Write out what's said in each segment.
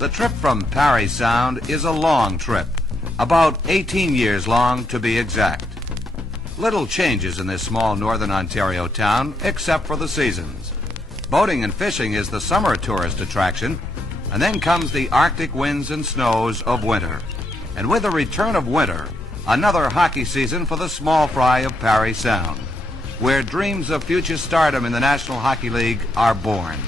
The trip from Parry Sound is a long trip, about 18 years long to be exact. Little changes in this small northern Ontario town except for the seasons. Boating and fishing is the summer tourist attraction, and then comes the Arctic winds and snows of winter. And with the return of winter, another hockey season for the small fry of Parry Sound, where dreams of future stardom in the National Hockey League are born.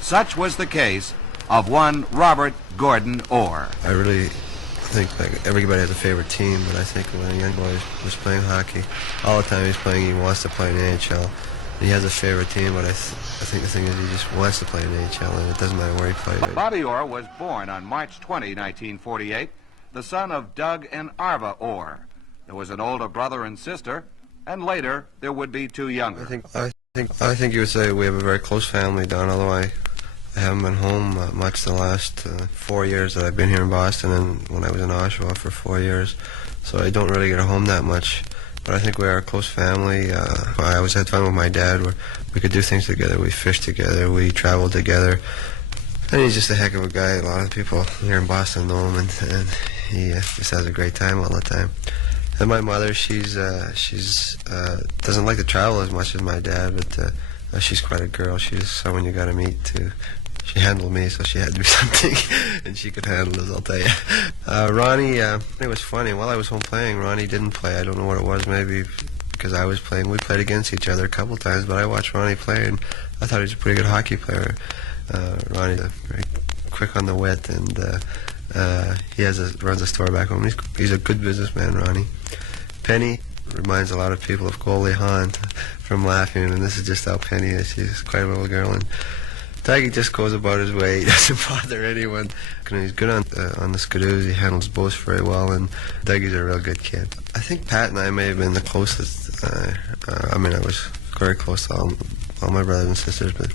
Such was the case of one Robert Gordon Orr. I really think like everybody has a favorite team, but I think when a young boy was playing hockey, all the time he's playing, he wants to play in the NHL. He has a favorite team, but I think the thing is he just wants to play in the NHL, and it doesn't matter where he plays. Bobby Orr was born on March 20, 1948, the son of Doug and Arva Orr. There was an older brother and sister, and later there would be two younger. I think you would say we have a very close family, Don, although I haven't been home much the last 4 years that I've been here in Boston, and when I was in Oshawa for 4 years, so I don't really get home that much. But I think we are a close family. I always had fun with my dad, where we could do things together. We fished together, we traveled together, and he's just a heck of a guy. A lot of people here in Boston know him, and he just has a great time all the time. And my mother, she's doesn't like to travel as much as my dad, but she's quite a girl. She's someone you got to meet too. She handled me, so she had to do something, and she could handle us, I'll tell you. Ronnie, it was funny. While I was home playing, Ronnie didn't play. I don't know what it was, maybe because I was playing. We played against each other a couple times, but I watched Ronnie play, and I thought he was a pretty good hockey player. Ronnie's very quick on the wit, and he runs a store back home. He's a good businessman, Ronnie. Penny reminds a lot of people of Goldie Hawn from Laughing, and this is just how Penny is. She's quite a little girl, and Dougie just goes about his way. He doesn't bother anyone. He's good on the skidoos. He handles boats very well, and Dougie's a real good kid. I think Pat and I may have been the closest. I was very close to all my brothers and sisters, but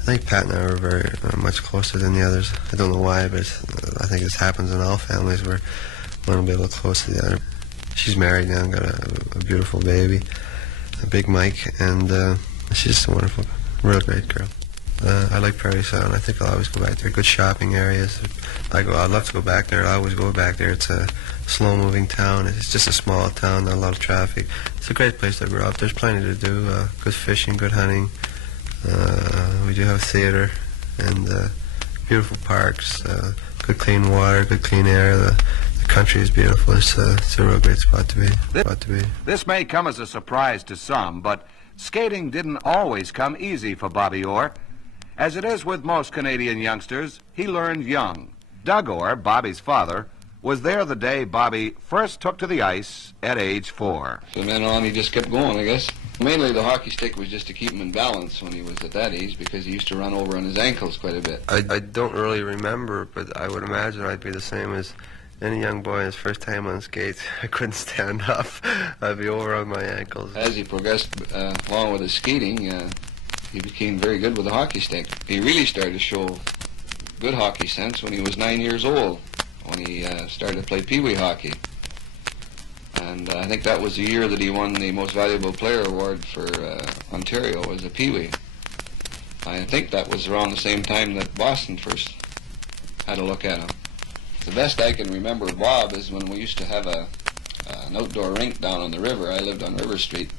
I think Pat and I were very much closer than the others. I don't know why, but I think this happens in all families where one will be a little close to the other. She's married now and got a beautiful baby, a big Mike, and she's just a wonderful, real great girl. I like Parry Sound. I think I'll always go back there. Good shopping areas. I'd love to go back there. I always go back there. It's a slow-moving town. It's just a small town, not a lot of traffic. It's a great place to grow up. There's plenty to do. Good fishing, good hunting. We do have theater and beautiful parks. Good clean water, good clean air. The country is beautiful. It's a real great spot to be. This may come as a surprise to some, but skating didn't always come easy for Bobby Orr. As it is with most Canadian youngsters, he learned young. Doug Orr, Bobby's father, was there the day Bobby first took to the ice at age 4. From then on, he just kept going, I guess. Mainly the hockey stick was just to keep him in balance when he was at that age, because he used to run over on his ankles quite a bit. I don't really remember, but I would imagine I'd be the same as any young boy his first time on skates. I couldn't stand up. I'd be over on my ankles. As he progressed along with his skating, he became very good with the hockey stick. He really started to show good hockey sense when he was 9 years old, when he started to play pee-wee hockey. And I think that was the year that he won the Most Valuable Player Award for Ontario as a pee-wee. I think that was around the same time that Boston first had a look at him. The best I can remember of Bob is when we used to have an outdoor rink down on the river. I lived on River Street,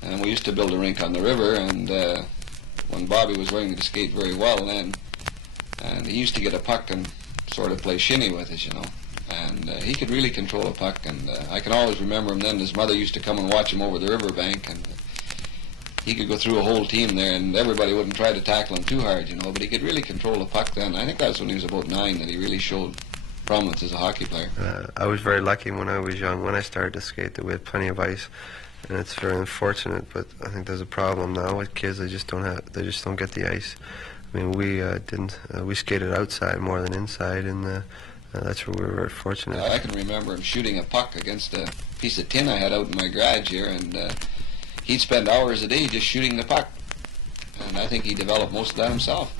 and we used to build a rink on the river, and when Bobby was learning to skate very well then, and he used to get a puck and sort of play shinny with us, and he could really control a puck, and I can always remember him then. His mother used to come and watch him over the riverbank, and he could go through a whole team there, and everybody wouldn't try to tackle him too hard, but he could really control a puck then. I think that was when he was about 9 that he really showed prominence as a hockey player. I was very lucky when I was young, when I started to skate, that we had plenty of ice, and it's very unfortunate, but I think there's a problem now with kids. They just don't get the ice. I mean, we skated outside more than inside, and that's where we were very fortunate. I can remember him shooting a puck against a piece of tin I had out in my garage here, and he'd spend hours a day just shooting the puck, and I think he developed most of that himself.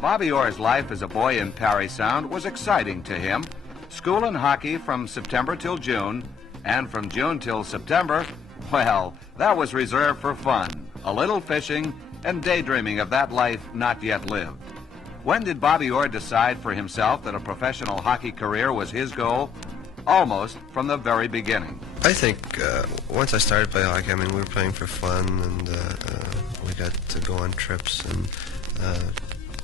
Bobby Orr's life as a boy in Parry Sound was exciting to him. School and hockey from September till June, and from June till September, well, that was reserved for fun, a little fishing, and daydreaming of that life not yet lived. When did Bobby Orr decide for himself that a professional hockey career was his goal? Almost from the very beginning. I think once I started playing hockey, I mean, we were playing for fun, and we got to go on trips, and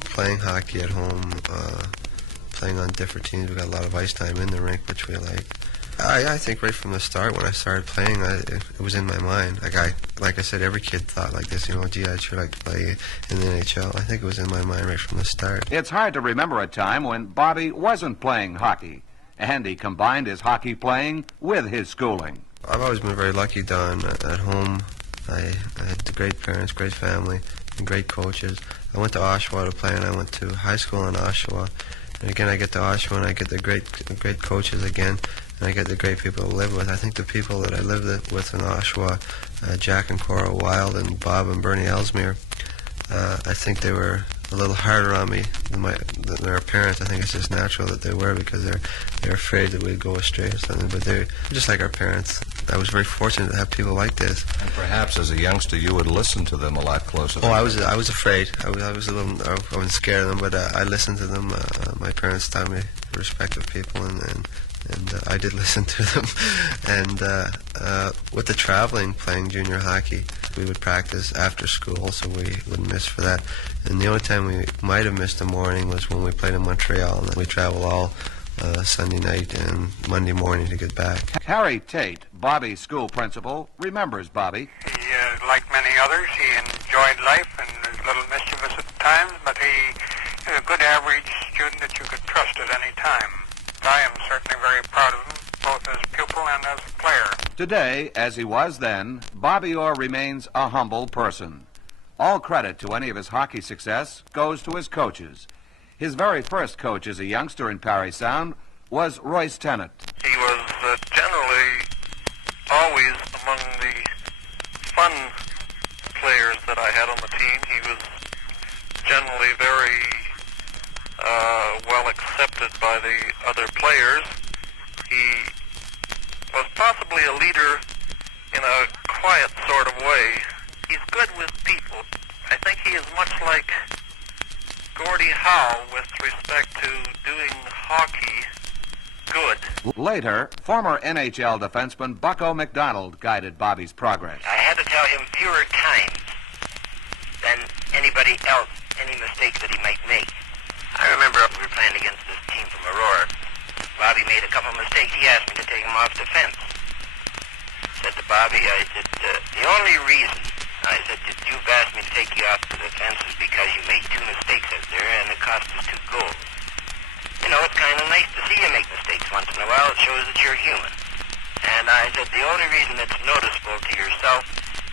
playing hockey at home, playing on different teams. We got a lot of ice time in the rink, which we like. I think right from the start, when I started playing, it was in my mind. Like I said, every kid thought like this, gee, I'd sure like to play in the NHL. I think it was in my mind right from the start. It's hard to remember a time when Bobby wasn't playing hockey, and he combined his hockey playing with his schooling. I've always been very lucky, Don. At home, I had great parents, great family, and great coaches. I went to Oshawa to play, and I went to high school in Oshawa. And again, I get to Oshawa, and I get the great coaches again, and I get the great people to live with. I think the people that I lived with in Oshawa, Jack and Cora Wild and Bob and Bernie Ellesmere, I think they were a little harder on me than their parents. I think it's just natural that they were, because they're afraid that we'd go astray or something. But they're just like our parents. I was very fortunate to have people like this. And perhaps as a youngster, you would listen to them a lot closer. Oh, I was afraid. I was a little. I wasn't scared of them, but I listened to them. My parents taught me to respect of people, and I did listen to them. And with the traveling, playing junior hockey, we would practice after school, so we wouldn't miss for that. And the only time we might have missed a morning was when we played in Montreal, and we traveled all Sunday night and Monday morning to get back. Harry Tate, Bobby's school principal, remembers Bobby. He, like many others, he enjoyed life and was a little mischievous at times, but he is a good average student that you could trust at any time. I am certainly very proud of him, both as pupil and as a player. Today, as he was then, Bobby Orr remains a humble person. All credit to any of his hockey success goes to his coaches. His very first coach as a youngster in Parry Sound was Royce Tennant. He was generally always among the fun players that I had on the team. He was generally very well accepted by the other players. He was possibly a leader in a quiet sort of way. He's good with people. I think he is much like Gordie Howe with respect to doing hockey good. Later, former NHL defenseman Bucko McDonald guided Bobby's progress. I had to tell him fewer times than anybody else any mistakes that he might make. I remember we were playing against this team from Aurora. Bobby made a couple of mistakes. He asked me to take him off defense. Said to Bobby, I said, the only reason I said that you've asked me to take you off the defense is because you made 2 mistakes out there and it cost us 2 goals. You know, it's kind of nice to see you make mistakes once in a while. It shows that you're human. And I said the only reason it's noticeable to yourself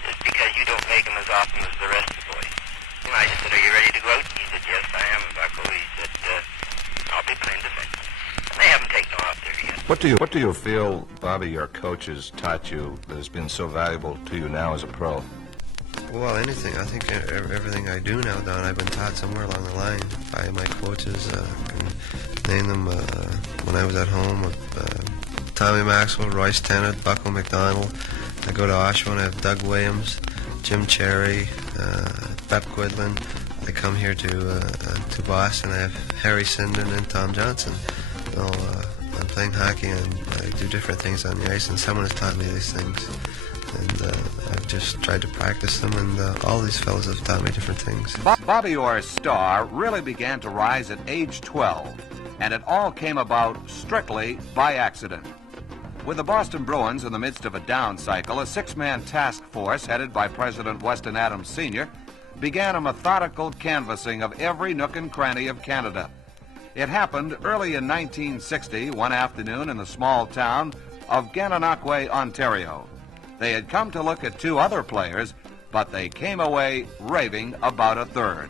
is because you don't make them as often as the rest of the boys. And I said, are you ready to go out? He said, yes, I am, Bucko. He said, I'll be playing defense. And they haven't taken him off there yet. What do you feel, Bobby, your coaches taught you that has been so valuable to you now as a pro? Well, anything. I think everything I do now, Don, I've been taught somewhere along the line by my coaches. I can name them when I was at home. Tommy Maxwell, Royce Tennant, Bucko McDonald. I go to Oshawa and I have Doug Williams, Jim Cherry, Bep Quidlin. I come here to Boston. I have Harry Sinden and Tom Johnson. So, I'm playing hockey and I do different things on the ice, and someone has taught me these things. And I've just tried to practice them, and all these fellows have taught me different things. Bobby Orr's star really began to rise at age 12, and it all came about strictly by accident. With the Boston Bruins in the midst of a down cycle, a 6-man task force headed by President Weston Adams Sr. began a methodical canvassing of every nook and cranny of Canada. It happened early in 1960, one afternoon in the small town of Gananoque, Ontario. They had come to look at 2 other players, but they came away raving about a third.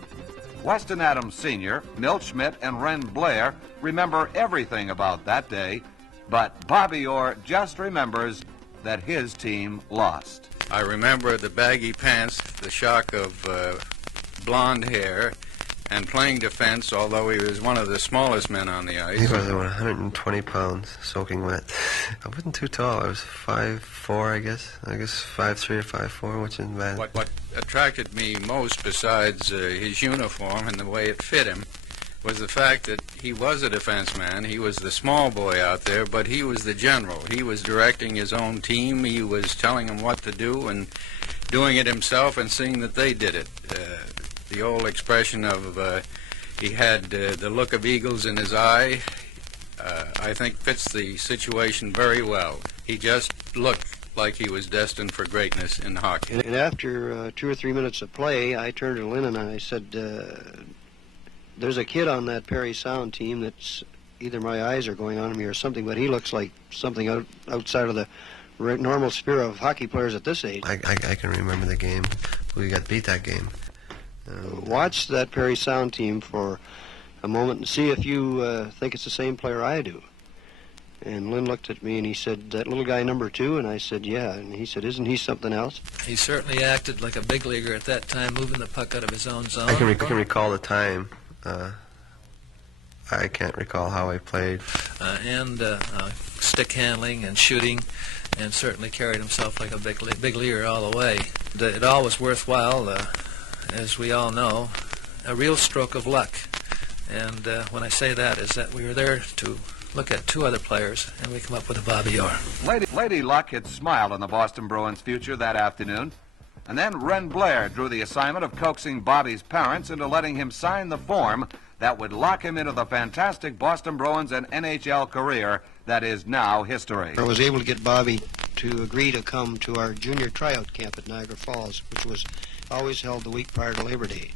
Weston Adams Sr., Milt Schmidt, and Ren Blair remember everything about that day, but Bobby Orr just remembers that his team lost. I remember the baggy pants, the shock of blonde hair, and playing defense, although he was one of the smallest men on the ice. He was about 120 pounds, soaking wet. I wasn't too tall. I was 5'4", I guess. I guess 5'3" or 5'4", which isn't bad. What attracted me most, besides his uniform and the way it fit him, was the fact that he was a defenseman. He was the small boy out there, but he was the general. He was directing his own team. He was telling them what to do and doing it himself and seeing that they did it. The old expression of he had the look of eagles in his eye, I think fits the situation very well. He just looked like he was destined for greatness in hockey. And after 2 or 3 minutes of play, I turned to Lynn and I said, there's a kid on that Perry Sound team that's either my eyes are going on me or something, but he looks like something outside of the normal sphere of hockey players at this age. I can remember the game. We got beat that game. Watch that Perry Sound team for a moment and see if you think it's the same player I do. And Lynn looked at me and he said, that little guy number 2? And I said, yeah. And he said, isn't he something else? He certainly acted like a big leaguer at that time, moving the puck out of his own zone. I can recall the time. I can't recall how I played. And stick handling and shooting, and certainly carried himself like a big leaguer all the way. It all was worthwhile, as we all know, a real stroke of luck. And when I say that, is that we were there to look at 2 other players, and we come up with a Bobby Orr. Lady Luck had smiled on the Boston Bruins' future that afternoon, and then Ren Blair drew the assignment of coaxing Bobby's parents into letting him sign the form that would lock him into the fantastic Boston Bruins and NHL career that is now history. I was able to get Bobby to agree to come to our junior tryout camp at Niagara Falls, which was always held the week prior to Labor Day.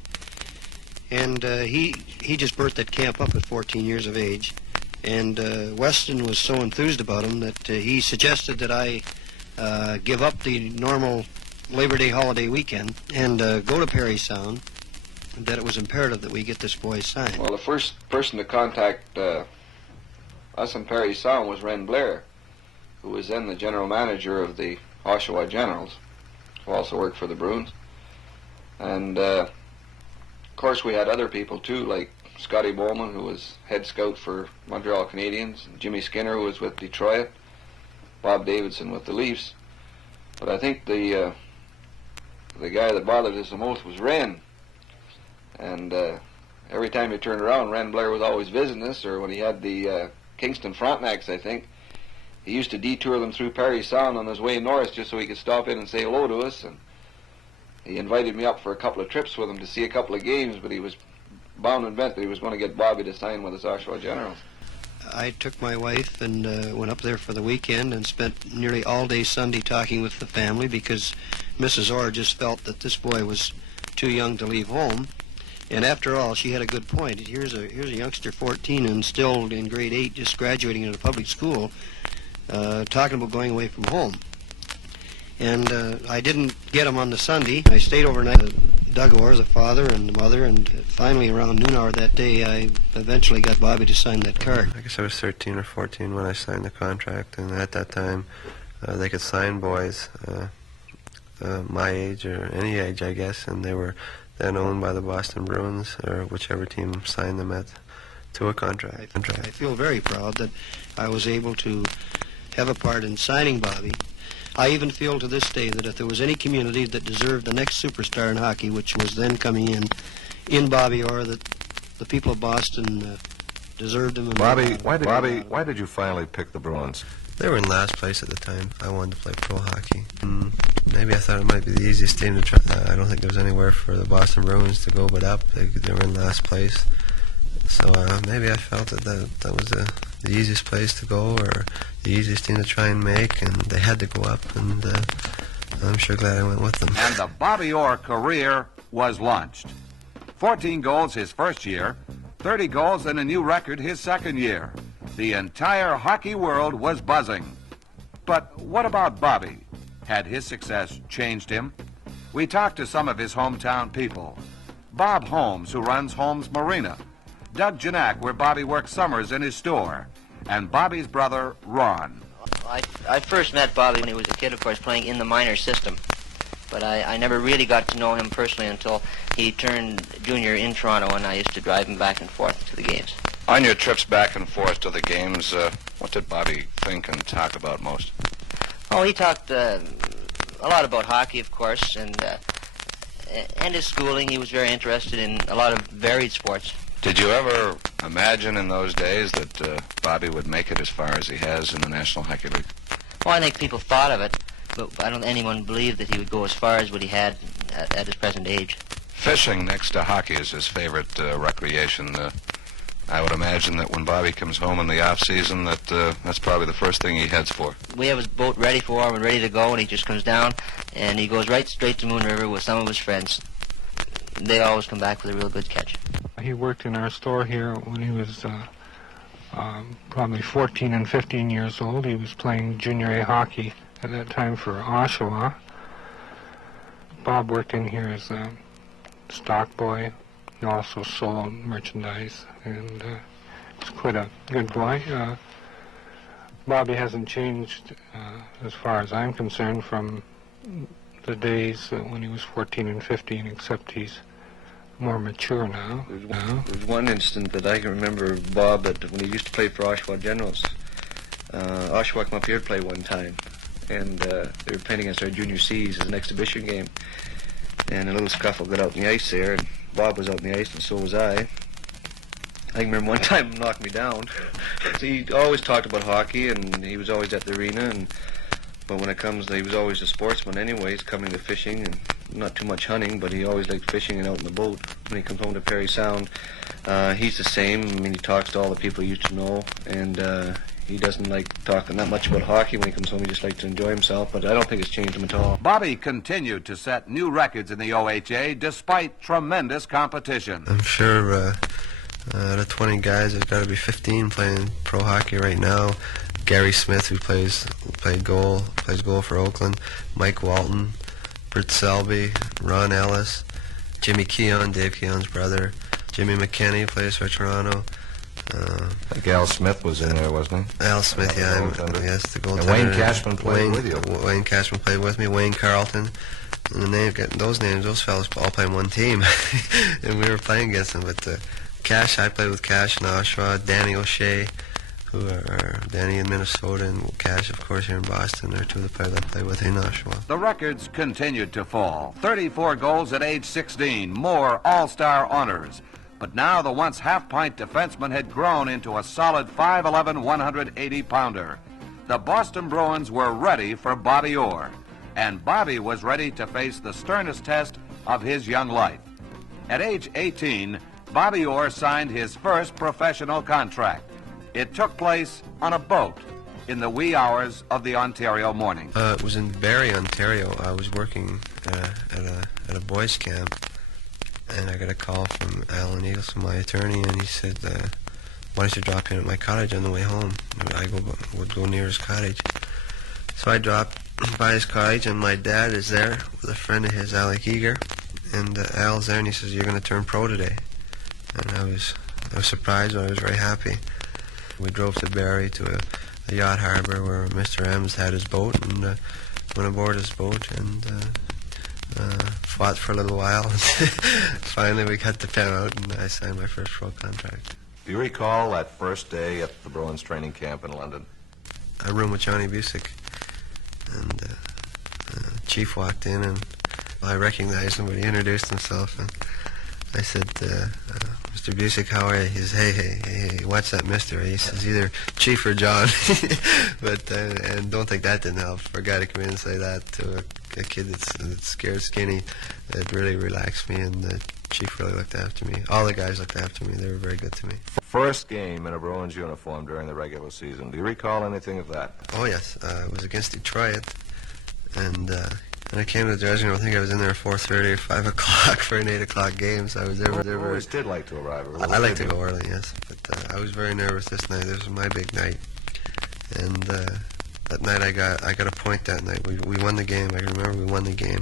And he just burnt that camp up at 14 years of age. And Weston was so enthused about him that he suggested that I give up the normal Labor Day holiday weekend and go to Perry Sound, that it was imperative that we get this boy signed. Well, the first person to contact us in Perry Sound was Ren Blair, who was then the general manager of the Oshawa Generals, who also worked for the Bruins. And, of course, we had other people, too, like Scotty Bowman, who was head scout for Montreal Canadiens, Jimmy Skinner, who was with Detroit, Bob Davidson with the Leafs. But I think the guy that bothered us the most was Ren. And every time you turned around, Ren Blair was always visiting us, or when he had the Kingston Frontenacs, I think, he used to detour them through Perry Sound on his way north just so he could stop in and say hello to us. And he invited me up for a couple of trips with him to see a couple of games, but he was bound and bent that he was going to get Bobby to sign with his Oshawa Generals. I took my wife and went up there for the weekend and spent nearly all day Sunday talking with the family because Mrs. Orr just felt that this boy was too young to leave home. And after all, she had a good point. Here's a youngster, 14, and still in grade 8, just graduating into public school, talking about going away from home. And I didn't get him on the Sunday. I stayed overnight with Doug Orr, the father and the mother, and finally around noon hour that day, I eventually got Bobby to sign that card. I guess I was 13 or 14 when I signed the contract, and at that time, they could sign boys my age or any age, I guess, and they were then owned by the Boston Bruins or whichever team signed them to a contract. I feel very proud that I was able to have a part in signing Bobby. I even feel to this day that if there was any community that deserved the next superstar in hockey, which was then coming in Bobby Orr, that the people of Boston deserved him. Bobby, why did you finally pick the Bruins? They were in last place at the time. I wanted to play pro hockey. Maybe I thought it might be the easiest team to try. I don't think there was anywhere for the Boston Bruins to go but up. They were in last place. So maybe I felt that was the easiest place to go or the easiest team to try and make, and they had to go up, and I'm sure glad I went with them. And the Bobby Orr career was launched. 14 goals his first year, 30 goals and a new record his second year. The entire hockey world was buzzing. But what about Bobby? Had his success changed him? We talked to some of his hometown people. Bob Holmes, who runs Holmes Marina. Doug Janak, where Bobby works summers in his store. And Bobby's brother, Ron. I first met Bobby when he was a kid, of course, playing in the minor system. But I never really got to know him personally until he turned junior in Toronto, and I used to drive him back and forth to the games. On your trips back and forth to the games, what did Bobby think and talk about most? Oh, he talked a lot about hockey, of course, and his schooling. He was very interested in a lot of varied sports. Did you ever imagine in those days that Bobby would make it as far as he has in the National Hockey League? Well, I think people thought of it, but I don't think anyone believed that he would go as far as what he had at his present age. Fishing next to hockey is his favorite recreation. I would imagine that when Bobby comes home in the off-season, that's probably the first thing he heads for. We have his boat ready for him and ready to go, and he just comes down, and he goes right straight to Moon River with some of his friends. They always come back with a real good catch. He worked in our store here when he was probably 14 and 15 years old. He was playing junior A hockey at that time for Oshawa. Bob worked in here as a stock boy. He also sold merchandise, and he's quite a good boy. Bobby hasn't changed, as far as I'm concerned, from the days when he was 14 and 15, except he's more mature now. There's one instant that I can remember Bob when he used to play for Oshawa Generals. Oshawa came up here to play one time, and they were playing against our junior C's as an exhibition game. And a little scuffle got out in the ice there, and Bob was out in the ice, and so was I. I remember one time he knocked me down. So he always talked about hockey, and he was always at the arena, but when it comes to, he was always a sportsman anyways, coming to fishing, and not too much hunting, but he always liked fishing and out in the boat. When he comes home to Perry Sound, he's the same. I mean, he talks to all the people he used to know, and he doesn't like talking that much about hockey. When he comes home, he just likes to enjoy himself, but I don't think it's changed him at all. Bobby continued to set new records in the OHA despite tremendous competition. I'm sure out of 20 guys, there's got to be 15 playing pro hockey right now. Gary Smith, who plays goal for Oakland, Mike Walton, Bert Selby, Ron Ellis, Jimmy Keon, Dave Keon's brother, Jimmy McKenney plays for Toronto. I think Al Smith was in there, wasn't he? Al Smith, yeah, yes, the goaltender. And Wayne Cashman played with you. Wayne Cashman played with me. Wayne Carlton. And those fellas all play on one team, and we were playing against them. But Cash, I played with Cash in Oshawa. Danny O'Shea, who are Danny in Minnesota, and Cash, of course, here in Boston. They're two of the players I played with in Oshawa. The records continued to fall. 34 goals at age 16, more All-Star honors. But now the once half-pint defenseman had grown into a solid 5'11", 180-pounder. The Boston Bruins were ready for Bobby Orr, and Bobby was ready to face the sternest test of his young life. At age 18, Bobby Orr signed his first professional contract. It took place on a boat in the wee hours of the Ontario morning. It was in Barrie, Ontario. I was working at a boys' camp, and I got a call from Alan Eagleson, my attorney, and he said, why don't you drop in at my cottage on the way home? I would go near his cottage. So I dropped by his cottage, and my dad is there with a friend of his, Alec Eager, and Al's there, and he says, you're going to turn pro today. And I was surprised, but I was very happy. We drove to Barrie to a yacht harbor where Mr. Ems had his boat, and went aboard his boat, and fought for a little while. Finally, we got the pen out, and I signed my first pro contract. Do you recall that first day at the Bruins training camp in London? I roomed with Johnny Busick, and Chief walked in, and I recognized him, but he introduced himself, and I said, Mr. Busick, how are you? He says, hey, watch that mister. He says, either Chief or John. But, and don't think that didn't help. For a guy to come in and say that to a kid that's scared skinny, it really relaxed me, and the Chief really looked after me. All the guys looked after me. They were very good to me. First game in a Bruins uniform during the regular season. Do you recall anything of that? Oh, yes. It was against Detroit, and when I came to the dressing room, I think I was in there at 4:30 or 5 o'clock for an 8 o'clock game, so I was there. You always did like to arrive early. I like to go early, yes, but I was very nervous this night. This was my big night, and that night I got a point that night. We won the game. I remember we won the game.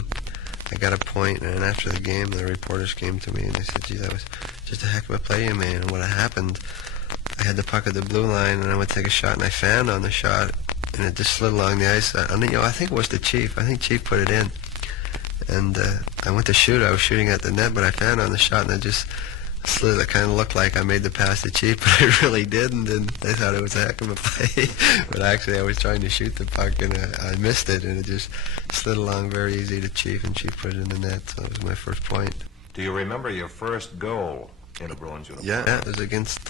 I got a point, and after the game, the reporters came to me and they said, "Gee, that was just a heck of a play you made." And what happened, I had the puck at the blue line, and I went to take a shot, and I fanned on the shot, and it just slid along the ice. I think it was the Chief. I think Chief put it in. And I went to shoot. I was shooting at the net, but I fanned on the shot, and it just slid. It kind of looked like I made the pass to Chief, but it really didn't, and they thought it was a heck of a play. But actually, I was trying to shoot the puck, and I missed it, and it just slid along very easy to Chief, and Chief put it in the net, so it was my first point. Do you remember your first goal in a Bruins uniform? Yeah, it was against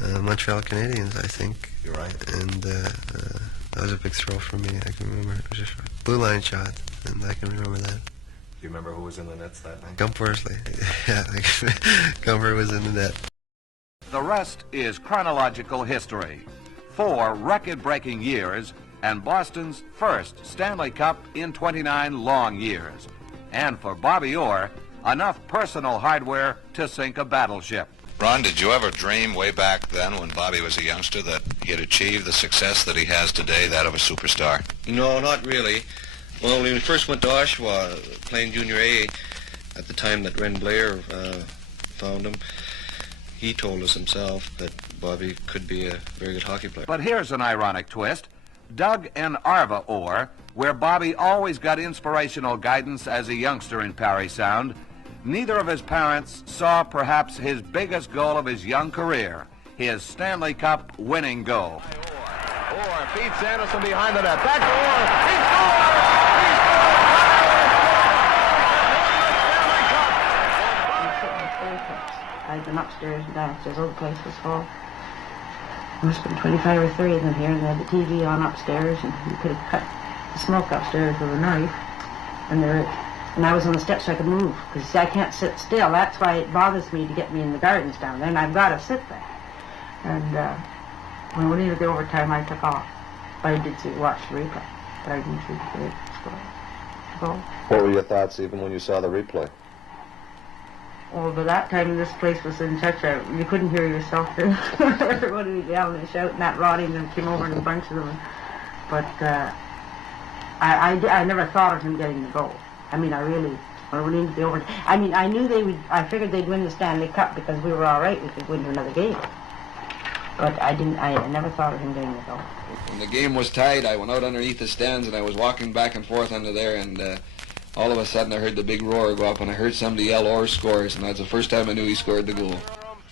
Montreal Canadiens, I think. You're right. And that was a big thrill for me. I can remember. It was just a blue line shot, and I can remember that. Do you remember who was in the nets that night? Gump Worsley. Yeah, Gumper was in the net. The rest is chronological history. 4 record-breaking years and Boston's first Stanley Cup in 29 long years. And for Bobby Orr, enough personal hardware to sink a battleship. Ron, did you ever dream way back then when Bobby was a youngster that he'd achieve the success that he has today, that of a superstar? No, not really. Well, when we first went to Oshawa playing Junior A, at the time that Ren Blair found him, he told us himself that Bobby could be a very good hockey player. But here's an ironic twist. Doug and Arva Orr, where Bobby always got inspirational guidance as a youngster in Parry Sound, neither of his parents saw perhaps his biggest goal of his young career, his Stanley Cup winning goal. Orr feeds Anderson behind the net. Back to Orr. He scores! I'd been upstairs and downstairs. Oh, the place was full. There must have been 25 or 30 of them here, and they had the TV on upstairs, and you could have cut the smoke upstairs with a knife. And I was on the steps so I could move, because I can't sit still. That's why it bothers me to get me in the gardens down there, and I've got to sit there. And when we needed the overtime, I took off. But I did watch the replay, but I didn't see the goal. What were your thoughts even when you saw the replay? Well, by that time, this place was in such a... You couldn't hear yourself. Everybody was yelling and shouting at Roddy, and came over in a bunch of them. But I never thought of him getting the goal. I mean, I really... When we needed the overtime... I mean, I knew they would... I figured they'd win the Stanley Cup because we were all right. We could win another game. But I didn't... I never thought of him getting the goal. When the game was tied, I went out underneath the stands, and I was walking back and forth under there, and... all of a sudden, I heard the big roar go up, and I heard somebody yell, "Orr scores," and that's the first time I knew he scored the goal.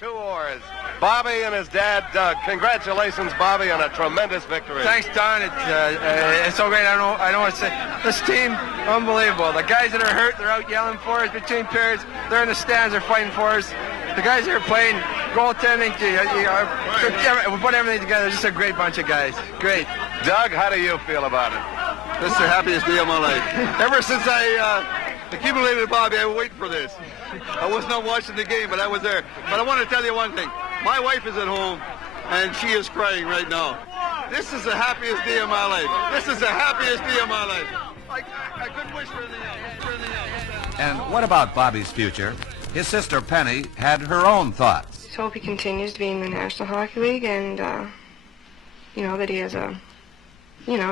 2 Orrs. Bobby and his dad, Doug. Congratulations, Bobby, on a tremendous victory. Thanks, Don. It's so great. I don't know what to say. This team, unbelievable. The guys that are hurt, they're out yelling for us between periods. They're in the stands, they're fighting for us. The guys that are playing, goaltending, we put everything together. Just a great bunch of guys. Great. Doug, how do you feel about it? This is the happiest day of my life. Ever since I accumulated Bobby, I was waiting for this. I was not watching the game, but I was there. But I want to tell you one thing. My wife is at home, and she is crying right now. This is the happiest day of my life. This is the happiest day of my life. I couldn't wish for anything else. And what about Bobby's future? His sister Penny had her own thoughts. Just hope he continues to be in the National Hockey League, and that he has a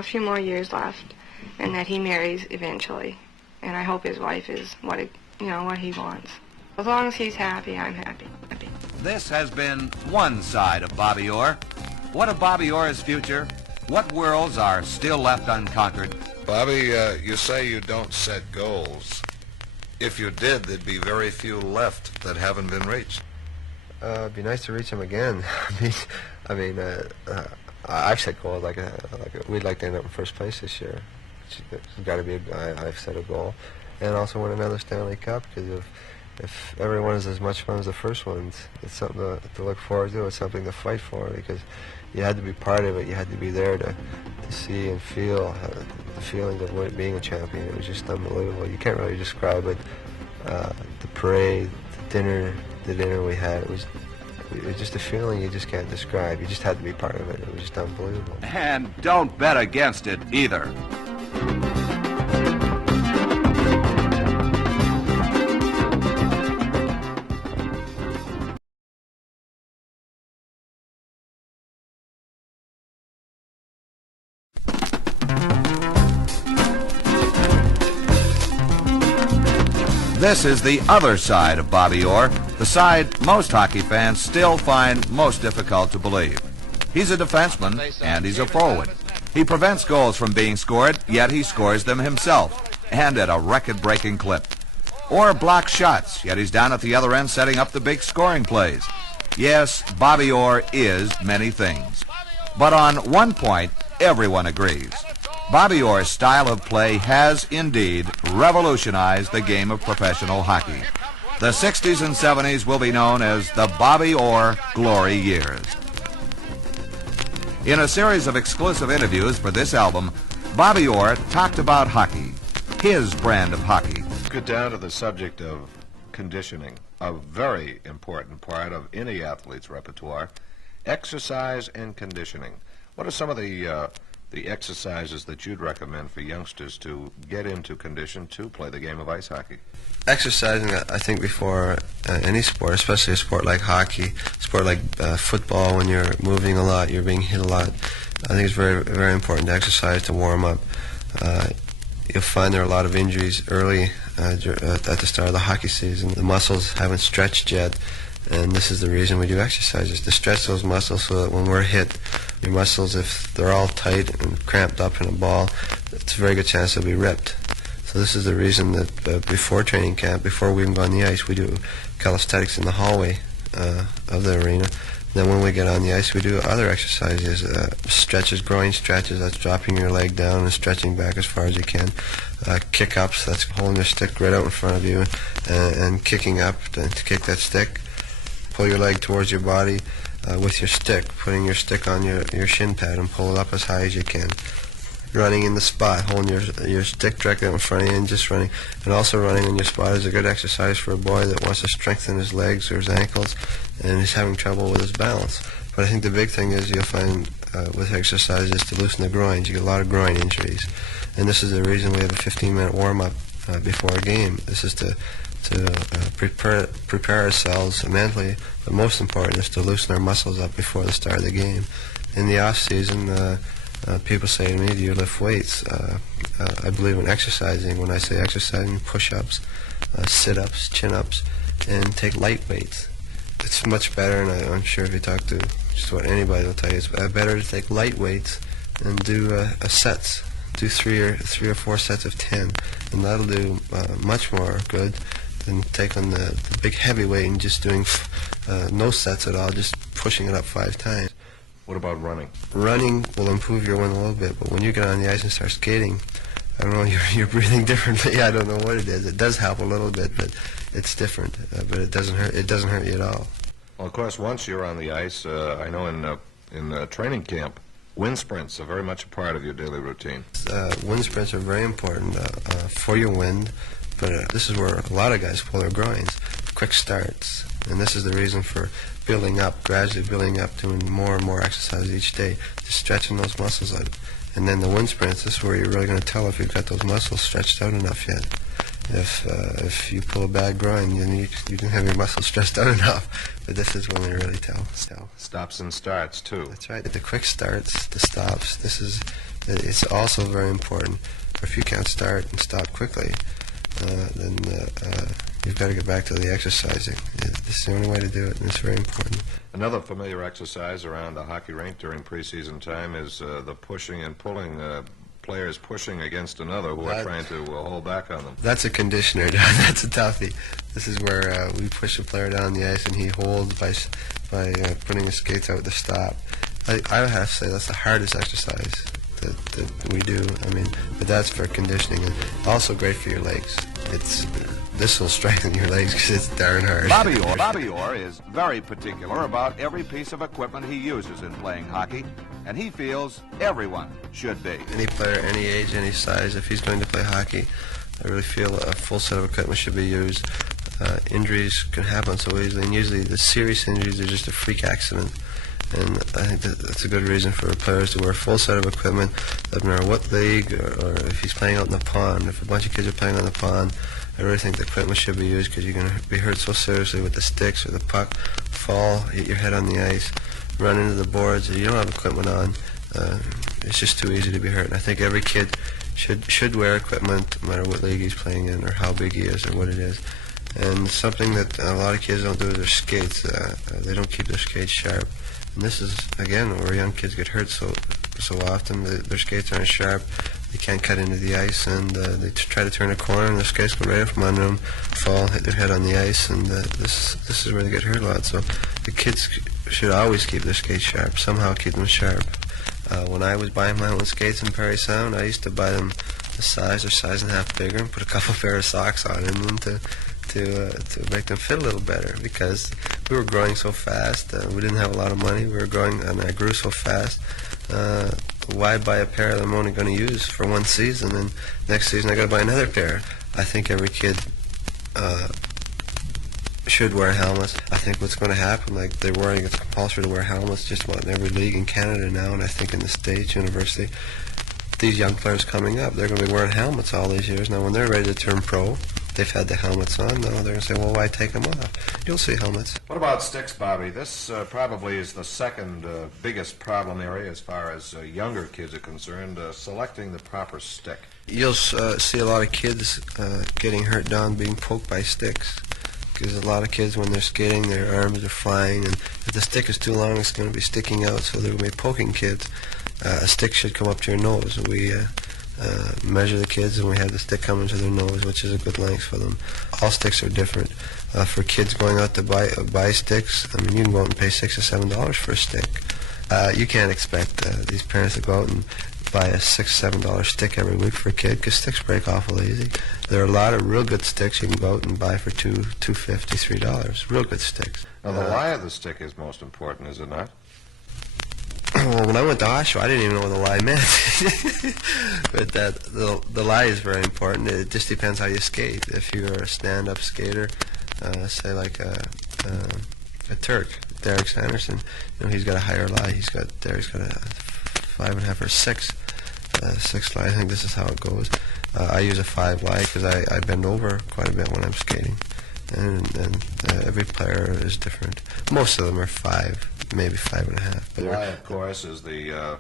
few more years left, and that he marries eventually. And I hope his wife is what he wants. As long as he's happy, I'm happy. This has been one side of Bobby Orr. What of Bobby Orr's future? What worlds are still left unconquered? Bobby, you say you don't set goals. If you did, there'd be very few left that haven't been reached. It'd be nice to reach him again. I've set goals we'd like to end up in first place this year. It's got to be I've set a goal, and also win another Stanley Cup, because if everyone is as much fun as the first ones, it's something to look forward to. It's something to fight for, because you had to be part of it. You had to be there to see and feel the feelings of being a champion. It was just unbelievable. You can't really describe it. The parade, the dinner we had, it was just a feeling you just can't describe. You just had to be part of it. It was just unbelievable. And don't bet against it either. This is the other side of Bobby Orr, the side most hockey fans still find most difficult to believe. He's a defenseman, and he's a forward. He prevents goals from being scored, yet he scores them himself, and at a record-breaking clip. Orr blocks shots, yet he's down at the other end setting up the big scoring plays. Yes, Bobby Orr is many things. But on one point, everyone agrees. Bobby Orr's style of play has indeed revolutionized the game of professional hockey. The 60s and 70s will be known as the Bobby Orr glory years. In a series of exclusive interviews for this album, Bobby Orr talked about hockey, his brand of hockey. Get down to the subject of conditioning, a very important part of any athlete's repertoire. Exercise and conditioning. What are some of the exercises that you'd recommend for youngsters to get into condition to play the game of ice hockey? Exercising, I think, before any sport, especially a sport like hockey, sport like football, when you're moving a lot, you're being hit a lot, I think it's very, very important to exercise, to warm up. You'll find there are a lot of injuries early at the start of the hockey season. The muscles haven't stretched yet, and this is the reason we do exercises, to stretch those muscles so that when we're hit, your muscles, if they're all tight and cramped up in a ball, it's a very good chance they'll be ripped. So this is the reason that before training camp, before we even go on the ice, we do calisthenics in the hallway of the arena. Then when we get on the ice, we do other exercises, stretches, groin stretches, that's dropping your leg down and stretching back as far as you can. Kick-ups, that's holding your stick right out in front of you and kicking up to kick that stick. Pull your leg towards your body with your stick, putting your stick on your shin pad and pull it up as high as you can. Running in the spot, holding your stick directly out in front of you and just running. And also running in your spot is a good exercise for a boy that wants to strengthen his legs or his ankles and is having trouble with his balance. But I think the big thing is you'll find with exercise is to loosen the groins. You get a lot of groin injuries. And this is the reason we have a 15-minute warm-up before a game. This is to prepare ourselves mentally, but most important is to loosen our muscles up before the start of the game. In the off-season, people say to me, do you lift weights? I believe in exercising. When I say exercising, push-ups, sit-ups, chin-ups, and take light weights. It's much better, and I'm sure if you talk to just about anybody, will tell you it's better to take light weights and do sets. Do three or four sets of 10, and that'll do much more good than taking the big heavy weight and just doing no sets at all, just pushing it up 5 times. What about running? Running will improve your wind a little bit, but when you get on the ice and start skating, I don't know, you're breathing differently. I don't know what it is. It does help a little bit, but it's different. But it doesn't hurt. It doesn't hurt you at all. Well, of course, once you're on the ice, I know in training camp, wind sprints are very much a part of your daily routine. Wind sprints are very important for your wind, but this is where a lot of guys pull their groins. Quick starts, and this is the reason for building up, gradually building up, doing more and more exercise each day, just stretching those muscles out. And then the wind sprints, this is where you're really going to tell if you've got those muscles stretched out enough yet. If you pull a bad groin, you didn't have your muscles stretched out enough. But this is when they really tell. Stops and starts too. That's right. The quick starts, the stops. It's also very important. If you can't start and stop quickly, then you've got to get back to the exercising. This is the only way to do it, and it's very important. Another familiar exercise around the hockey rink during preseason time is the pushing and pulling. Players pushing against another who are trying to hold back on them. That's a conditioner, John. That's a toughie. This is where we push a player down the ice and he holds by putting his skates out to stop. I would have to say that's the hardest exercise that we do. I mean, but that's for conditioning and also great for your legs. This will strengthen your legs because it's darn hard. Bobby Orr is very particular about every piece of equipment he uses in playing hockey, and he feels everyone should be. Any player, any age, any size, if he's going to play hockey, I really feel a full set of equipment should be used. Injuries can happen so easily, and usually the serious injuries are just a freak accident. And I think that's a good reason for players to wear a full set of equipment, no matter what league or if he's playing out in the pond. If a bunch of kids are playing on the pond, I really think the equipment should be used because you're going to be hurt so seriously with the sticks or the puck, fall, hit your head on the ice, run into the boards. If you don't have equipment on, it's just too easy to be hurt. And I think every kid should wear equipment, no matter what league he's playing in or how big he is or what it is. And something that a lot of kids don't do is their skates. They don't keep their skates sharp. And this is, again, where young kids get hurt so often. Their skates aren't sharp. They can't cut into the ice, and they try to turn a corner, and their skates go right up from under them, fall, hit their head on the ice, and this is where they get hurt a lot. So the kids should always keep their skates sharp, somehow keep them sharp. When I was buying my own skates in Parry Sound, I used to buy them a size or size and a half bigger and put a couple pair of socks on in them to make them fit a little better, because we were growing so fast. We didn't have a lot of money. We were growing, and I grew so fast. Why buy a pair that I'm only going to use for one season, and next season I got to buy another pair? I think every kid should wear helmets. I think what's going to happen, like they're wearing, it's compulsory to wear helmets just about in every league in Canada now, and I think in the States, university, these young players coming up, they're going to be wearing helmets all these years. Now when they're ready to turn pro, they've had the helmets on, now they're going to say, well, why take them off? You'll see helmets. What about sticks, Bobby? This probably is the second biggest problem area as far as younger kids are concerned, selecting the proper stick. You'll see a lot of kids getting hurt down being poked by sticks, because a lot of kids, when they're skating, their arms are flying, and if the stick is too long, it's going to be sticking out, so they're going to be poking kids. A stick should come up to your nose. We measure the kids, and we have the stick coming to their nose, which is a good length for them. All sticks are different. For kids going out to buy sticks, I mean, you can go out and pay $6 or $7 for a stick. You can't expect these parents to go out and buy a $6 or $7 stick every week for a kid, because sticks break awful easy. There are a lot of real good sticks you can go out and buy for $2.50, $3. Real good sticks. Now, the lie of the stick is most important, is it not? Well, when I went to Oshawa, I didn't even know what the lie meant. But the lie is very important. It just depends how you skate. If you're a stand-up skater, say like a Turk, Derek Sanderson, he's got a higher lie. Derek's got a 5.5 or 6 lie. I think this is how it goes. I use a 5 lie because I bend over quite a bit when I'm skating, and every player is different. Most of them are 5. Maybe 5.5. The lie, of course, is the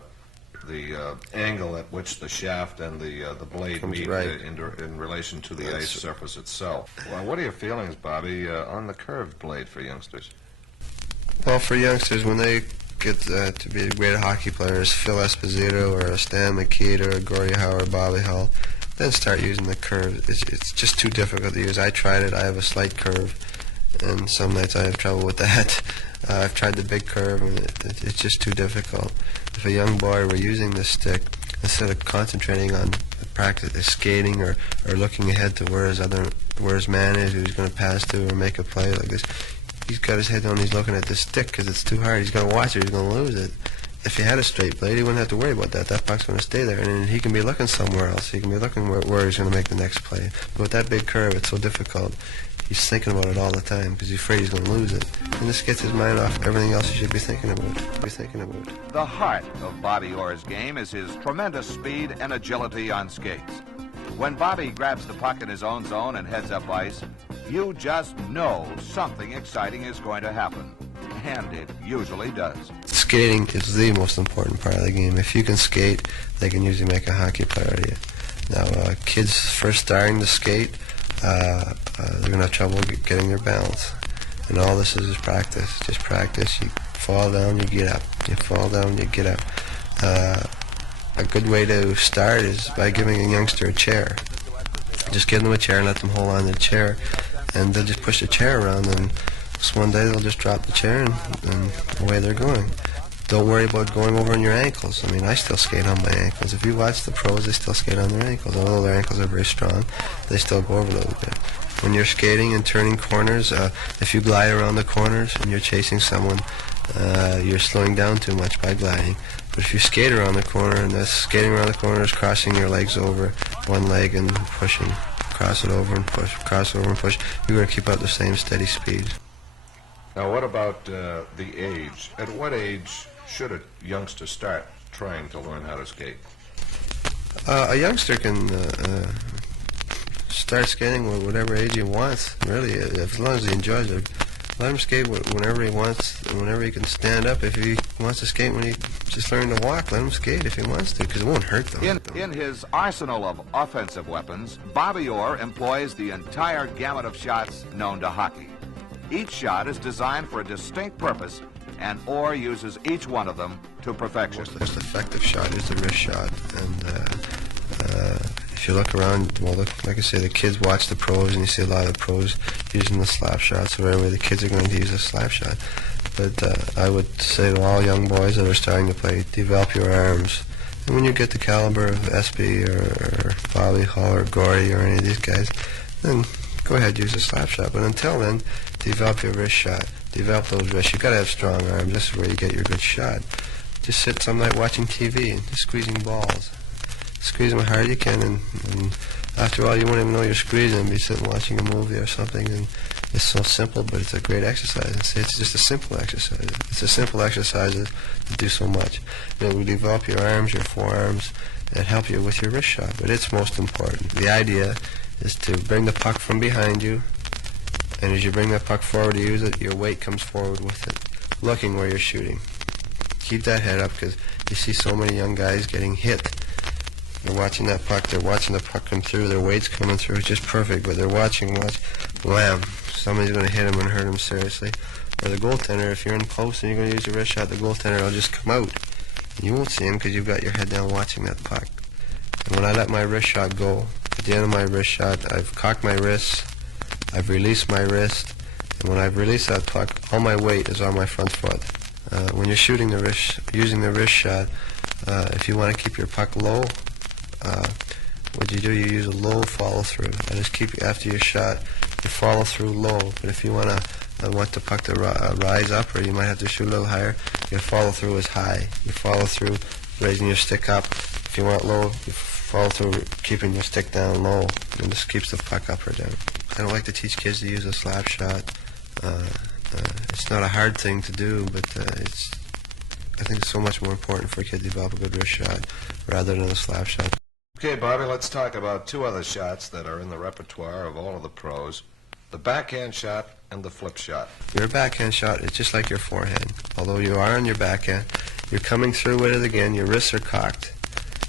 angle at which the shaft and the blade meet in relation to the ice surface itself. Well, what are your feelings, Bobby, on the curved blade for youngsters? Well, for youngsters, when they get to be great hockey players, Phil Esposito or Stan Mikita or Gordie Howe or Bobby Hull, then start using the curve. It's just too difficult to use. I tried it. I have a slight curve, and some nights I have trouble with that. I've tried the big curve, and it's just too difficult. If a young boy were using this stick, instead of concentrating on practice, skating, or looking ahead to where his man is, who he's going to pass to or make a play like this, he's got his head down, he's looking at this stick because it's too hard. He's going to watch it, he's going to lose it. If he had a straight blade, he wouldn't have to worry about that. That puck's going to stay there, and then he can be looking somewhere else. He can be looking where he's going to make the next play. But with that big curve, it's so difficult. He's thinking about it all the time because he's afraid he's going to lose it. And this gets his mind off everything else he should be thinking about. The heart of Bobby Orr's game is his tremendous speed and agility on skates. When Bobby grabs the puck in his own zone and heads up ice, you just know something exciting is going to happen. And it usually does. Skating is the most important part of the game. If you can skate, they can usually make a hockey player out of you. Now, kids first starting to skate, they're going to have trouble getting their balance. And all this is practice. Just practice. You fall down, you get up. You fall down, you get up. A good way to start is by giving a youngster a chair. Just give them a chair and let them hold on to the chair, and they'll just push the chair around, and just one day they'll just drop the chair and away they're going. Don't worry about going over on your ankles. I mean, I still skate on my ankles. If you watch the pros, they still skate on their ankles. Although their ankles are very strong, they still go over a little bit. When you're skating and turning corners, if you glide around the corners and you're chasing someone, you're slowing down too much by gliding. But if you skate around the corner, and that's skating around the corner is crossing your legs over one leg and pushing, cross it over and push, cross over and push, you're going to keep up the same steady speed. Now, what about the age? At what age should a youngster start trying to learn how to skate? A youngster can start skating with whatever age he wants, really, as long as he enjoys it. Let him skate whenever he wants, whenever he can stand up. If he wants to skate when he just learned to walk, let him skate if he wants to, because it won't hurt them. In his arsenal of offensive weapons, Bobby Orr employs the entire gamut of shots known to hockey. Each shot is designed for a distinct purpose, and Orr uses each one of them to perfection. The most effective shot is the wrist shot, and if you look around, well, like I say, the kids watch the pros, and you see a lot of the pros using the slap shot, so right away the kids are going to use a slap shot. But I would say to all young boys that are starting to play, develop your arms. And when you get the caliber of SB or Bobby Hull or Gordy or any of these guys, then go ahead, use a slap shot. But until then, develop your wrist shot. Develop those wrists. You've got to have strong arms. This is where you get your good shot. Just sit some night watching TV and just squeezing balls. Squeeze them as hard as you can, and after all, you won't even know you're squeezing and be sitting watching a movie or something. And it's so simple, but it's a great exercise. It's just a simple exercise. It's a simple exercise that do so much. And it will develop your arms, your forearms, and help you with your wrist shot. But it's most important. The idea is to bring the puck from behind you, and as you bring that puck forward to use it, your weight comes forward with it, looking where you're shooting. Keep that head up, because you see so many young guys getting hit. They're watching that puck, they're watching the puck come through, their weight's coming through, it's just perfect, but they're watching, wham, somebody's going to hit him and hurt him seriously. Or the goaltender, if you're in close and you're going to use your wrist shot, the goaltender will just come out. You won't see him because you've got your head down watching that puck. And when I let my wrist shot go, at the end of my wrist shot, I've cocked my wrist, I've released my wrist, and when I've released that puck, all my weight is on my front foot. When you're shooting the wrist, using the wrist shot, if you want to keep your puck low, what you do, you use a low follow through. And just keep, after your shot, you follow through low. But if you want the puck to rise up, or you might have to shoot a little higher, you follow through as high. You follow through raising your stick up. If you want low, you follow through keeping your stick down low, and this keeps the puck up or down. I don't like to teach kids to use a slap shot. It's not a hard thing to do, but I think it's so much more important for a kid to develop a good wrist shot rather than a slap shot. Okay, Bobby, let's talk about two other shots that are in the repertoire of all of the pros, the backhand shot and the flip shot. Your backhand shot is just like your forehand. Although you are on your backhand, you're coming through with it again, your wrists are cocked,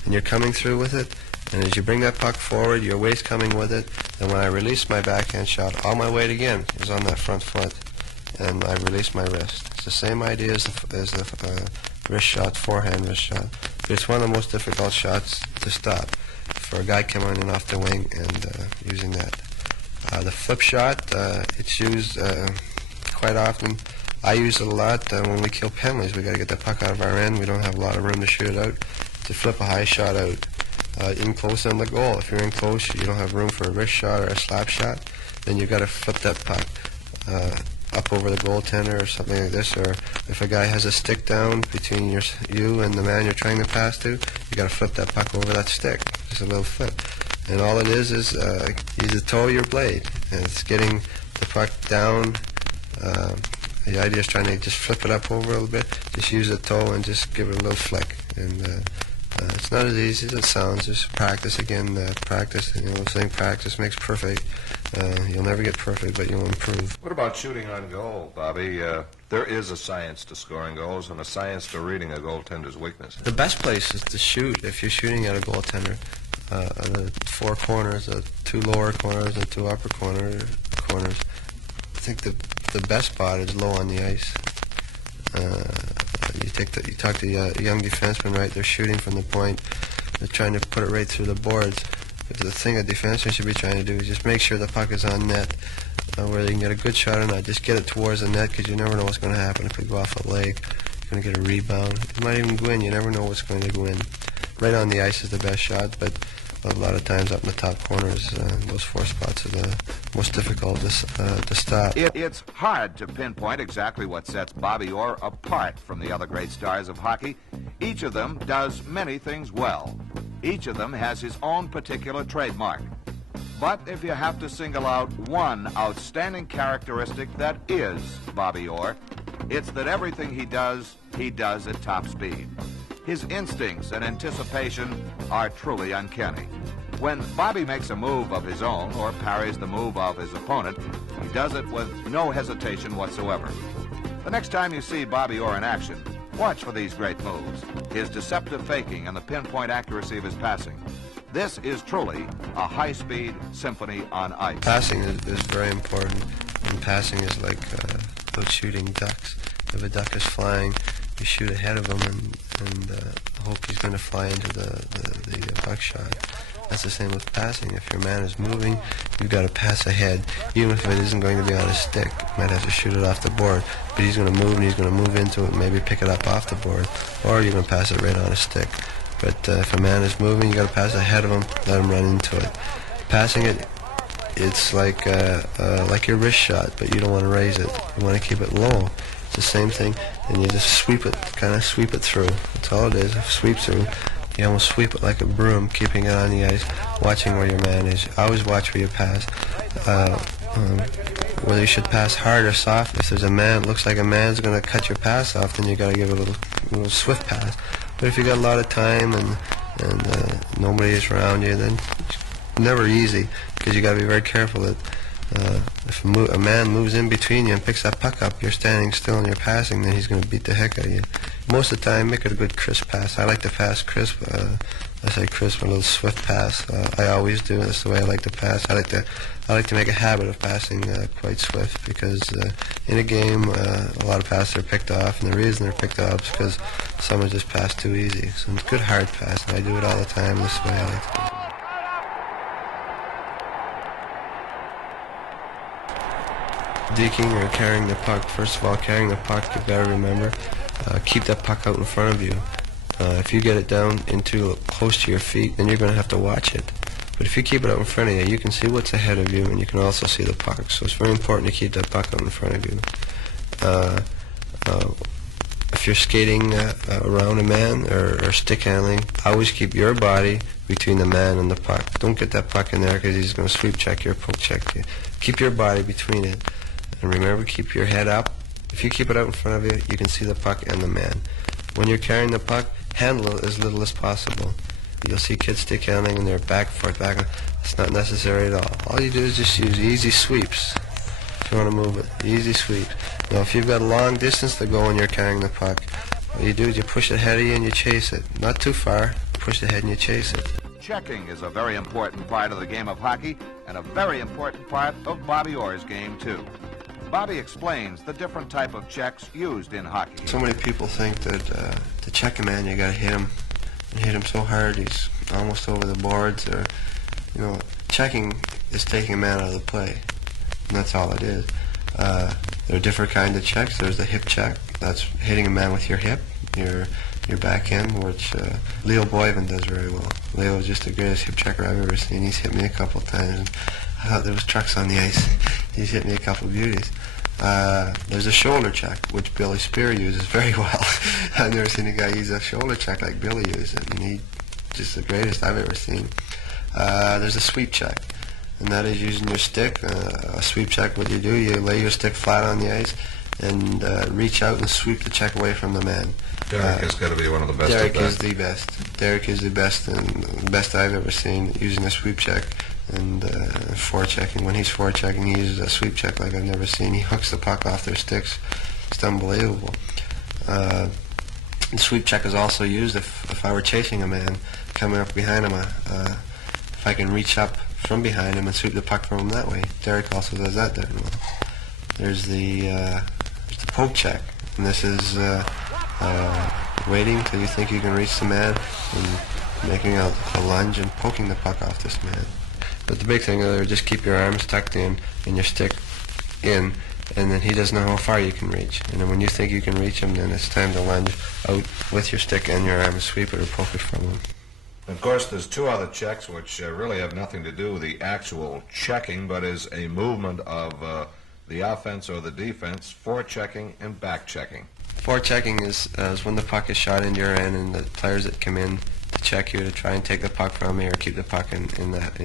and you're coming through with it, and as you bring that puck forward, your weight's coming with it, and when I release my backhand shot, all my weight again is on that front foot, and I release my wrist. It's the same idea as the wrist shot, forehand wrist shot. But it's one of the most difficult shots to stop for a guy coming in off the wing and using that. The flip shot, it's used quite often. I use it a lot when we kill penalties. We got to get the puck out of our end. We don't have a lot of room to shoot it out. To flip a high shot out, in close on the goal. If you're in close, you don't have room for a wrist shot or a slap shot, then you've got to flip that puck up over the goaltender or something like this. Or if a guy has a stick down between you and the man you're trying to pass to, you got to flip that puck over that stick. Just a little flip. And all it is you just toe your blade, and it's getting the puck down. The idea is trying to just flip it up over a little bit. Just use the toe and just give it a little flick. And it's not as easy as it sounds. Just practice again. Practice. You know, saying practice makes perfect. You'll never get perfect, but you'll improve. What about shooting on goal, Bobby? There is a science to scoring goals and a science to reading a goaltender's weakness. The best place is to shoot if you're shooting at a goaltender. The four corners, the two lower corners and two upper corners. I think the best spot is low on the ice. You talk to young defensemen, right? They're shooting from the point. They're trying to put it right through the boards. But the thing a defenseman should be trying to do is just make sure the puck is on net, where they can get a good shot or not. Just get it towards the net, because you never know what's going to happen. If it go off a leg, you're going to get a rebound. It might even go in. You never know what's going to go in. Right on the ice is the best shot, but a lot of times up in the top corners, those four spots are the most difficult to stop. It's hard to pinpoint exactly what sets Bobby Orr apart from the other great stars of hockey. Each of them does many things well. Each of them has his own particular trademark. But if you have to single out one outstanding characteristic that is Bobby Orr, it's that everything he does at top speed. His instincts and anticipation are truly uncanny. When Bobby makes a move of his own or parries the move of his opponent, he does it with no hesitation whatsoever. The next time you see Bobby Orr in action, watch for these great moves, his deceptive faking and the pinpoint accuracy of his passing. This is truly a high-speed symphony on ice. Passing is very important, and passing is like shooting ducks. If a duck is flying, you shoot ahead of him and hope he's going to fly into the buckshot. That's the same with passing. If your man is moving, you've got to pass ahead, even if it isn't going to be on his stick. You might have to shoot it off the board, but he's going to move and he's going to move into it and maybe pick it up off the board, or you're going to pass it right on his stick. But if a man is moving, you got to pass ahead of him, let him run into it. Passing it, it's like your wrist shot, but you don't want to raise it. You want to keep it low. It's the same thing, and you just sweep it, kind of sweep it through. That's all it is, sweep through. You almost sweep it like a broom, keeping it on the ice, watching where your man is. Always watch where you pass. Whether you should pass hard or soft. If there's a man, looks like a man's going to cut your pass off, then you got to give it a little swift pass. But if you got a lot of time and nobody is around you, then it's never easy, because you got to be very careful that if a man moves in between you and picks that puck up, you're standing still and you're passing, then he's going to beat the heck out of you. Most of the time, make it a good crisp pass. I like to pass crisp. I say crisp, a little swift pass. I always do. That's the way I like to pass. I like to make a habit of passing quite swift, because in a game, a lot of passes are picked off, and the reason they're picked off is because someone just passed too easy. So it's a good hard pass, and I do it all the time. This way I like to do it. Deking or carrying the puck. First of all, carrying the puck, you better remember, keep that puck out in front of you. If you get it down into close to your feet, then you're going to have to watch it. But if you keep it out in front of you, you can see what's ahead of you, and you can also see the puck. So it's very important to keep that puck out in front of you. If you're skating around a man or stick handling, always keep your body between the man and the puck. Don't get that puck in there, because he's going to sweep check you or poke check you. Keep your body between it. And remember, keep your head up. If you keep it out in front of you, you can see the puck and the man. When you're carrying the puck, handle it as little as possible. You'll see kids stick handling and they're back and forth, back and forth. It's not necessary at all. All you do is just use easy sweeps. If you want to move it, easy sweeps. Now, if you've got a long distance to go when you're carrying the puck, what you do is you push it ahead of you and you chase it. Not too far, push it ahead and you chase it. Checking is a very important part of the game of hockey, and a very important part of Bobby Orr's game, too. Bobby explains the different type of checks used in hockey. So many people think that to check a man, you got to hit him, and hit him so hard he's almost over the boards. Or, checking is taking a man out of the play, and that's all it is. There are different kinds of checks. There's the hip check. That's hitting a man with your hip, your back end, which Leo Boyven does very well. Leo is just the greatest hip checker I've ever seen. He's hit me a couple of times. And I thought there was trucks on the ice. He's hit me a couple of beauties. There's a shoulder check, which Billy Spear uses very well. I've never seen a guy use a shoulder check like Billy uses it, and he's just the greatest I've ever seen. There's a sweep check, and that is using your stick. A sweep check, what you do, you lay your stick flat on the ice and reach out and sweep the check away from the man. Derek has got to be one of the best. Derek is the best. Derek is the best, and the best I've ever seen using a sweep check and forechecking. When he's forechecking, he uses a sweep check like I've never seen. He hooks the puck off their sticks. It's unbelievable. The sweep check is also used if I were chasing a man, coming up behind him. If I can reach up from behind him and sweep the puck from him that way. Derek also does that very well. There's the poke check, and this is waiting till you think you can reach the man and making a lunge and poking the puck off this man. But the big thing is just keep your arms tucked in and your stick in, and then he doesn't know how far you can reach. And then when you think you can reach him, then it's time to lunge out with your stick and your arm and sweep it or poke it from him. Of course, there's two other checks which really have nothing to do with the actual checking, but is a movement of the offense or the defense, forechecking and back-checking. Forechecking is when the puck is shot into your end and the players that come in to check you to try and take the puck from you or keep the puck in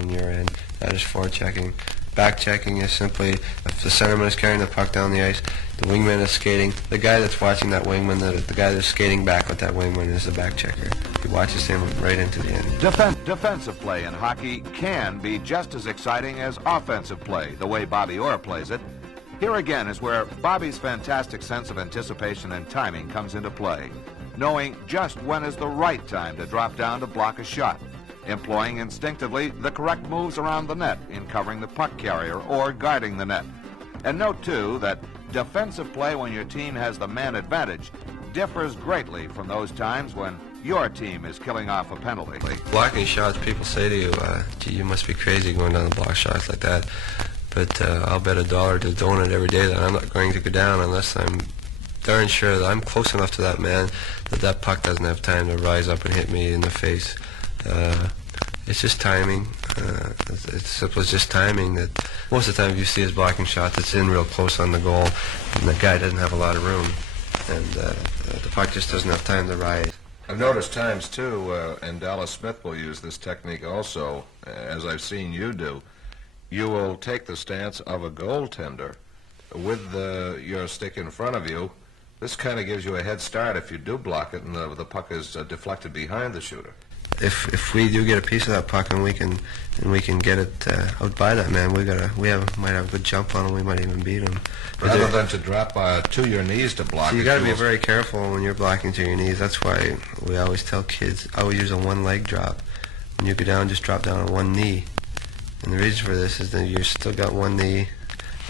your end. That is forechecking. Back-checking is simply if the centerman is carrying the puck down the ice, the wingman is skating. The guy that's watching that wingman, the guy that's skating back with that wingman is the back-checker. He watches him right into the end. Defensive play in hockey can be just as exciting as offensive play, the way Bobby Orr plays it. Here again is where Bobby's fantastic sense of anticipation and timing comes into play, knowing just when is the right time to drop down to block a shot, employing instinctively the correct moves around the net in covering the puck carrier or guarding the net. And note, too, that defensive play when your team has the man advantage differs greatly from those times when your team is killing off a penalty. Blocking shots, people say to you, gee, you must be crazy going down the block shots like that. But I'll bet $1 to the donut every day that I'm not going to go down unless I'm darn sure that I'm close enough to that man that puck doesn't have time to rise up and hit me in the face. It's just timing. It's simple as just timing. That most of the time, if you see his blocking shot that's in real close on the goal, and the guy doesn't have a lot of room, and the puck just doesn't have time to rise. I've noticed times too, and Dallas Smith will use this technique also, as I've seen you do. You will take the stance of a goaltender with your stick in front of you. This kind of gives you a head start if you do block it and the puck is deflected behind the shooter. If we do get a piece of that puck and we can get it out by that man, might have a good jump on him. We might even beat him. Rather than to drop to your knees to block. So you got to be very careful when you're blocking to your knees. That's why we always tell kids always use a one-leg drop. When you go down, just drop down on one knee. And the reason for this is that you've still got one knee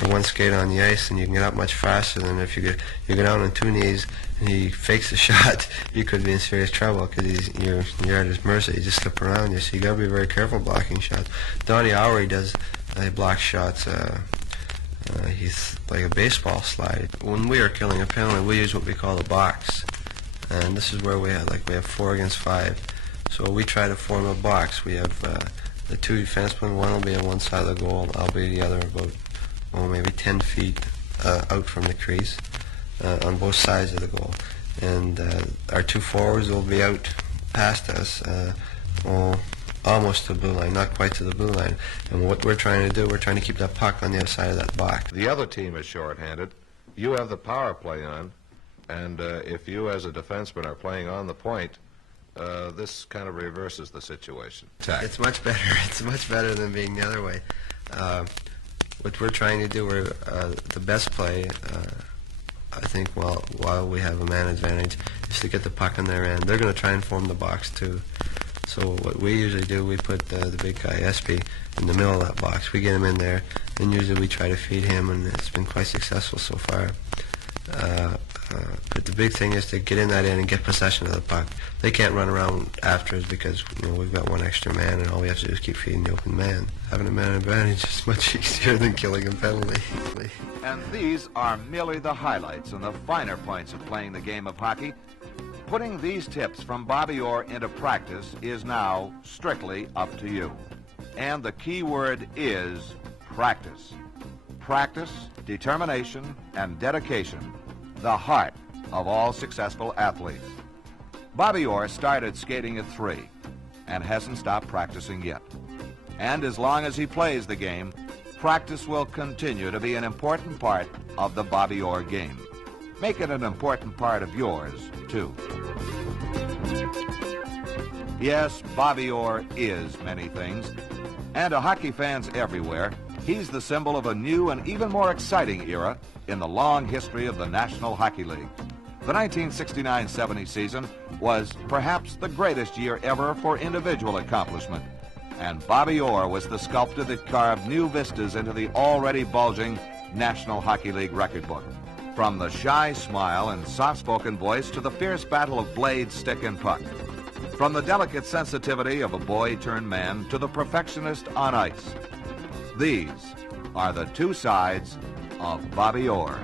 or one skate on the ice, and you can get up much faster than if you go down on two knees and he fakes the shot. You could be in serious trouble because you're at his mercy. He just slip around you. So you got to be very careful blocking shots. Don Earle does block shots. He's like a baseball slide. When we are killing a penalty, we use what we call the box, and this is where we have 4 against 5. So we try to form a box. We have the two defensemen. One will be on one side of the goal. I'll be the other, about maybe 10 feet out from the crease on both sides of the goal. And our two forwards will be out past us, almost to the blue line, not quite to the blue line. And what we're trying to do, we're trying to keep that puck on the other side of that box. The other team is shorthanded. You have the power play on, and if you as a defenseman are playing on the point, this kind of reverses the situation. It's much better. It's much better than being the other way. What we're trying to do, the best play, I think, while we have a man advantage, is to get the puck on their end. They're going to try and form the box too. So what we usually do, we put the big guy, Espy, in the middle of that box. We get him in there, and usually we try to feed him, and it's been quite successful so far. But the big thing is to get in that end and get possession of the puck. They can't run around after us because we've got one extra man, and all we have to do is keep feeding the open man. Having a man advantage is much easier than killing a penalty. And these are merely the highlights and the finer points of playing the game of hockey. Putting these tips from Bobby Orr into practice is now strictly up to you. And the key word is practice. Practice, determination, and dedication, the heart of all successful athletes. Bobby Orr started skating at 3 and hasn't stopped practicing yet. And as long as he plays the game, practice will continue to be an important part of the Bobby Orr game. Make it an important part of yours, too. Yes, Bobby Orr is many things, and to hockey fans everywhere, he's the symbol of a new and even more exciting era in the long history of the National Hockey League. The 1969-70 season was perhaps the greatest year ever for individual accomplishment, and Bobby Orr was the sculptor that carved new vistas into the already bulging National Hockey League record book. From the shy smile and soft-spoken voice to the fierce battle of blade, stick, and puck. From the delicate sensitivity of a boy turned man to the perfectionist on ice. These are the two sides of Bobby Orr.